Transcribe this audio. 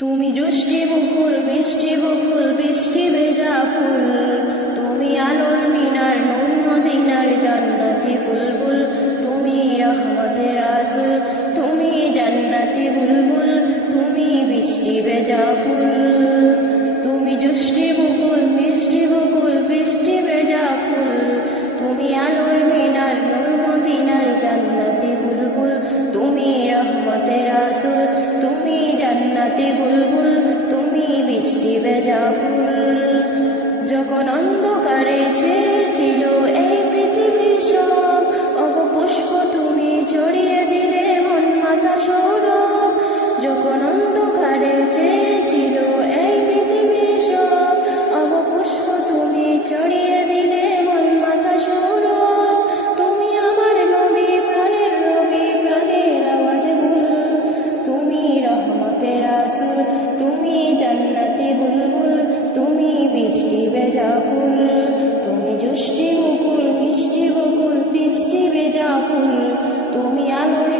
তুমি জুষ্টি বকুল বৃষ্টি ভেজা ফুল, তুমি আলোর মিনার নূর মদিনার জান্নাতি বুলবুল, তুমি রহমতের রাসূল, তুমি জান্নাতি বুলবুল, তুমি বৃষ্টি ভেজা ফুল। তুমি জুষ্টি বকুল বৃষ্টি ভেজা ফুল, তুমি আলোর মিনার নূর মদিনার জান্নাতি বুলবুল, তুমি রহমতের রাসূল, তুমি জান্নাতি বুলবুল, তুমি বৃষ্টি ভেজা ফুল। যখন অন্ধকারে ছেয়েছিল এই পৃথিবীর সব অপপুষ্প, তুমি ছড়িয়ে দিলে মন মাথা সৌরভ। যখন অন্ধকারে ছেয়েছিল এই পৃথিবীর সব অপপুষ্প, তুমি ছড়িয়ে দিলে মন মাথা সৌরভ। তুমি আমার নবী, প্রাণের রবি, প্রাণের আওয়াজ গুল, তুমি রহমতের রাসূল, তুমি জান্নাতি বুলবুল, তুমি বৃষ্টি ভেজা ফুল। তুমি জুষ্টি বকুল বৃষ্টি ভেজা ফুল, তুমি আলোর